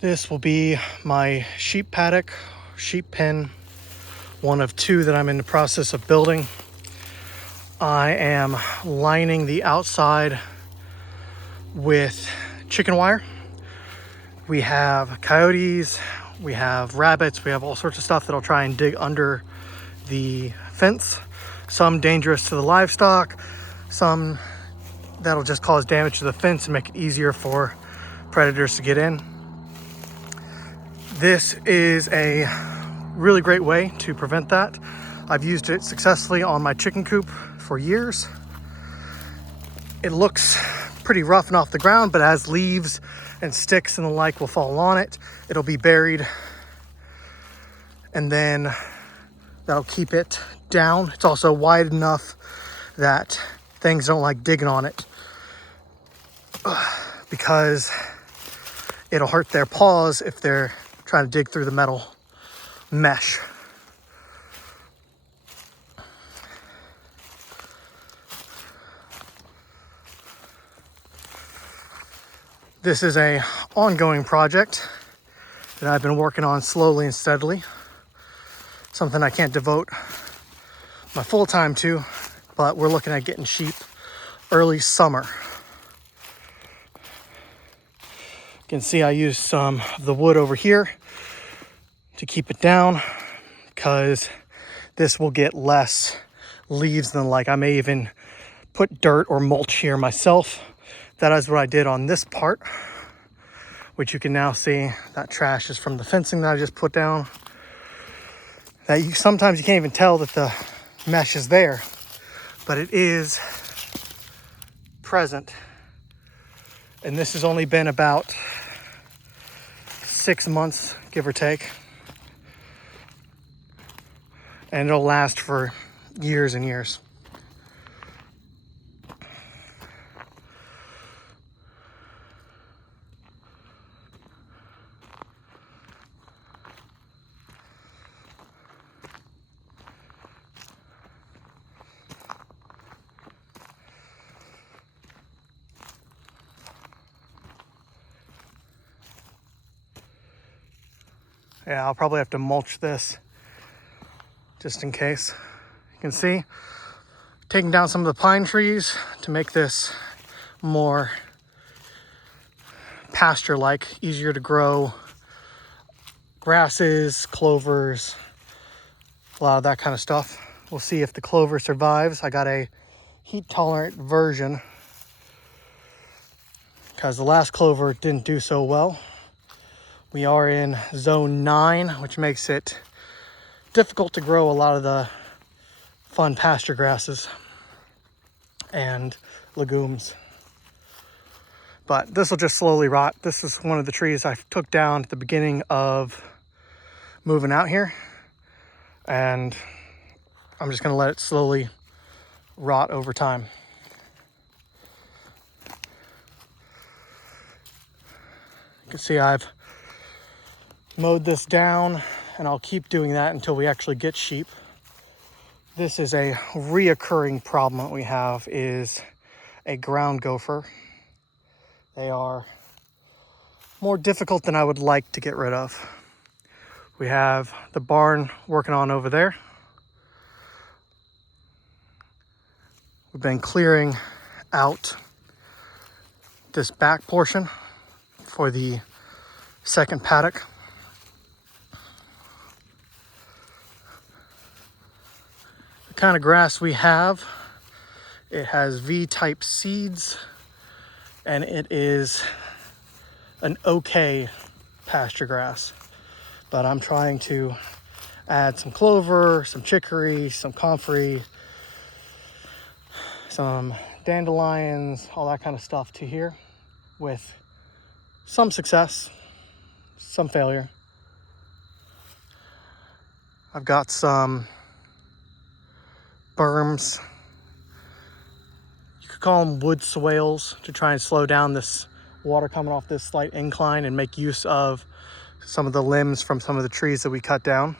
This will be my sheep paddock, sheep pen, one of two that I'm in the process of building. I am lining the outside with chicken wire. We have coyotes, we have rabbits, we have all sorts of stuff that'll try and dig under the fence. Some dangerous to the livestock, some that'll just cause damage to the fence and make it easier for predators to get in. This is a really great way to prevent that. I've used it successfully on my chicken coop for years. It looks pretty rough and off the ground, but as leaves and sticks and the like will fall on it, it'll be buried, and then that'll keep it down. It's also wide enough that things don't like digging on it because it'll hurt their paws if they're trying to dig through the metal mesh. This is a ongoing project that I've been working on slowly and steadily. Something I can't devote my full time to, but we're looking at getting sheep early summer. You can see I used some of the wood over here to keep it down because this will get less leaves than like. I may even put dirt or mulch here myself. That is what I did on this part, which you can now see that trash is from the fencing that I just put down. That sometimes you can't even tell that the mesh is there, but it is present. And this has only been about 6 months, give or take. And it'll last for years and years. Yeah, I'll probably have to mulch this just in case. You can see, taking down some of the pine trees to make this more pasture-like, easier to grow. Grasses, clovers, a lot of that kind of stuff. We'll see if the clover survives. I got a heat-tolerant version because the last clover didn't do so well. We are in zone 9, which makes it difficult to grow a lot of the fun pasture grasses and legumes. But this will just slowly rot. This is one of the trees I took down at the beginning of moving out here, and I'm just gonna let it slowly rot over time. You can see I've mowed this down, and I'll keep doing that until we actually get sheep. This is a reoccurring problem that we have, is a ground gopher. They are more difficult than I would like to get rid of. We have the barn working on over there. We've been clearing out this back portion for the second paddock. The kind of grass we have, it has V-type seeds, and it is an okay pasture grass. But I'm trying to add some clover, some chicory, some comfrey, some dandelions, all that kind of stuff to here, with some success, some failure. I've got some berms. You could call them wood swales to try and slow down this water coming off this slight incline and make use of some of the limbs from some of the trees that we cut down.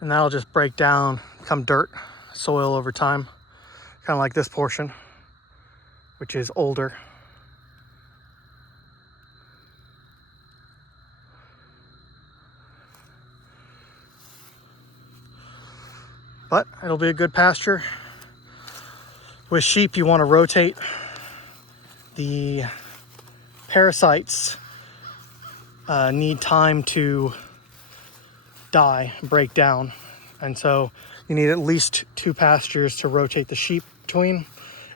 And that'll just break down, become dirt, soil over time, kind of like this portion. which is older. But it'll be a good pasture. With sheep, you want to rotate. The parasites need time to die, break down. And so you need at least 2 pastures to rotate the sheep between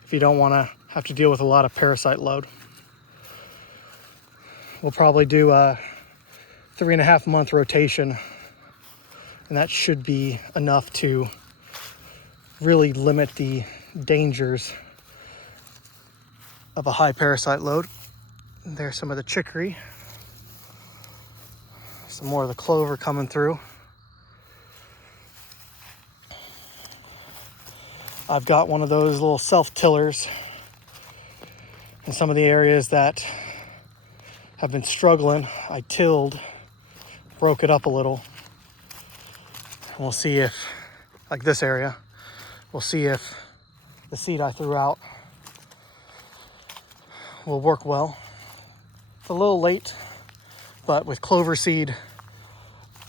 if you don't want to have to deal with a lot of parasite load. We'll probably do a 3.5 month rotation, and that should be enough to really limit the dangers of a high parasite load. There's some of the chicory. Some more of the clover coming through. I've got one of those little self-tillers in some of the areas that have been struggling. I tilled, broke it up a little. We'll see if, like this area, we'll see if the seed I threw out will work well. It's a little late, but with clover seed,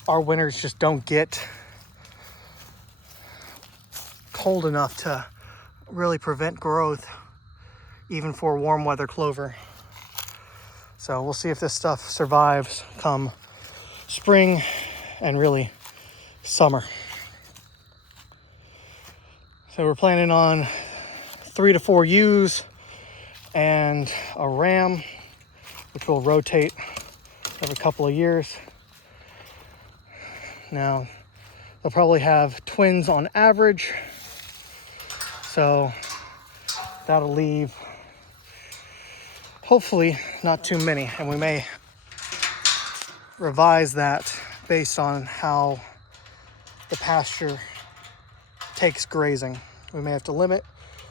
our winters just don't get cold enough to really prevent growth, even for warm weather clover. So we'll see if this stuff survives come spring and really summer. So we're planning on 3 to 4 ewes and a ram, which will rotate every couple of years. Now, they'll probably have twins on average, so that'll leave hopefully not too many, and we may revise that based on how the pasture takes grazing. We may have to limit,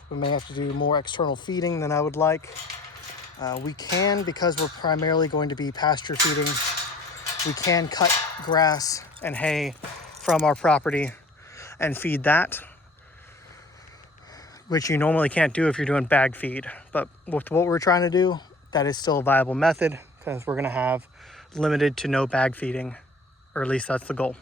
we may have to do more external feeding than I would like. We can, because we're primarily going to be pasture feeding, we can cut grass and hay from our property and feed that, which you normally can't do if you're doing bag feed. But with what we're trying to do, that is still a viable method, because we're going to have limited to no bag feeding, or at least that's the goal.